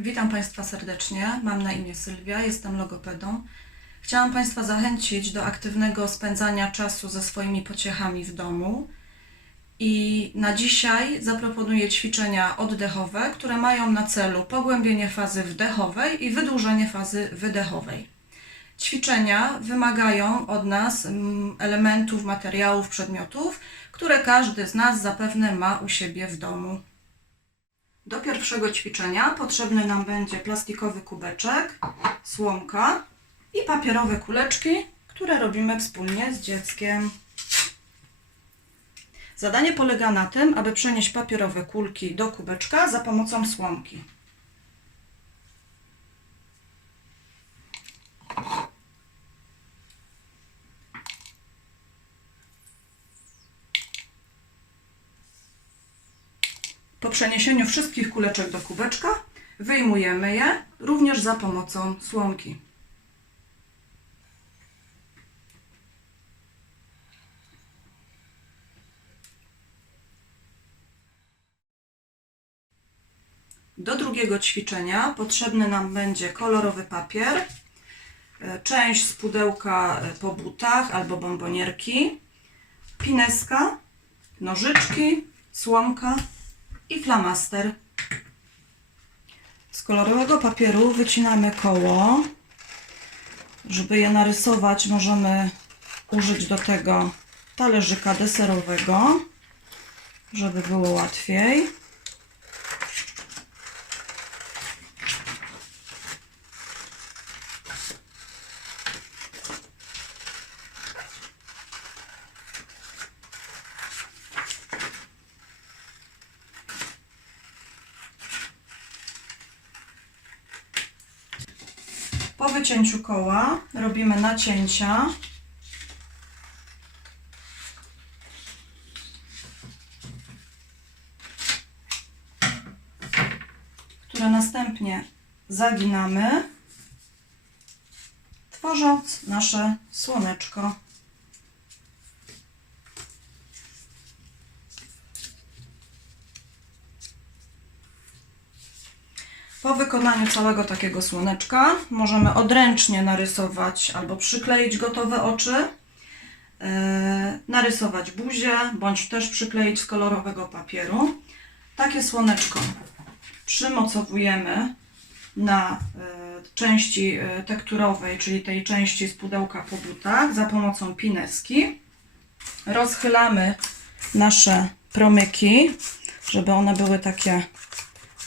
Witam Państwa serdecznie. Mam na imię Sylwia, jestem logopedą. Chciałam Państwa zachęcić do aktywnego spędzania czasu ze swoimi pociechami w domu. I na dzisiaj zaproponuję ćwiczenia oddechowe, które mają na celu pogłębienie fazy wdechowej i wydłużenie fazy wydechowej. Ćwiczenia wymagają od nas mm, elementów, materiałów, przedmiotów, które każdy z nas zapewne ma u siebie w domu. Do pierwszego ćwiczenia potrzebny nam będzie plastikowy kubeczek, słomka i papierowe kuleczki, które robimy wspólnie z dzieckiem. Zadanie polega na tym, aby przenieść papierowe kulki do kubeczka za pomocą słomki. Po przeniesieniu wszystkich kuleczek do kubeczka wyjmujemy je również za pomocą słomki. Do drugiego ćwiczenia potrzebny nam będzie kolorowy papier, e, część z pudełka e, po butach albo bombonierki, pineska, nożyczki, słomka i flamaster. Z kolorowego papieru wycinamy koło. Żeby je narysować, możemy użyć do tego talerzyka deserowego, żeby było łatwiej. Po wycięciu koła robimy nacięcia. które następnie zaginamy, tworząc nasze słoneczko. Po wykonaniu całego takiego słoneczka możemy odręcznie narysować albo przykleić gotowe oczy, e, narysować buzię, bądź też przykleić z kolorowego papieru. Takie słoneczko przymocowujemy na e, części e, tekturowej, czyli tej części z pudełka po butach za pomocą pineski. Rozchylamy nasze promyki, żeby one były takie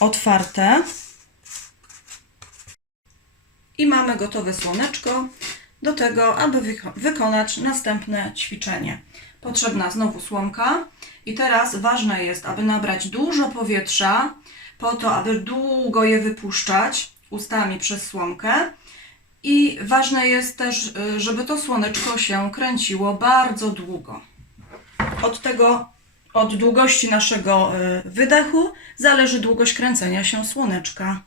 otwarte. I mamy gotowe słoneczko do tego, aby wyko- wykonać następne ćwiczenie. Potrzebna znowu słomka i teraz ważne jest, aby nabrać dużo powietrza po to, aby długo je wypuszczać ustami przez słomkę. I ważne jest też, y, żeby to słoneczko się kręciło bardzo długo. Od tego, od długości naszego y, wydechu zależy długość kręcenia się słoneczka.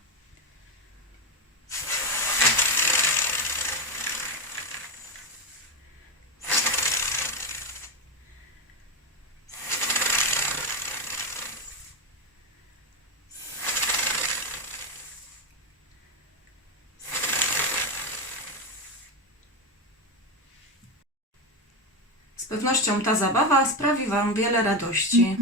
Z pewnością ta zabawa sprawi Wam wiele radości.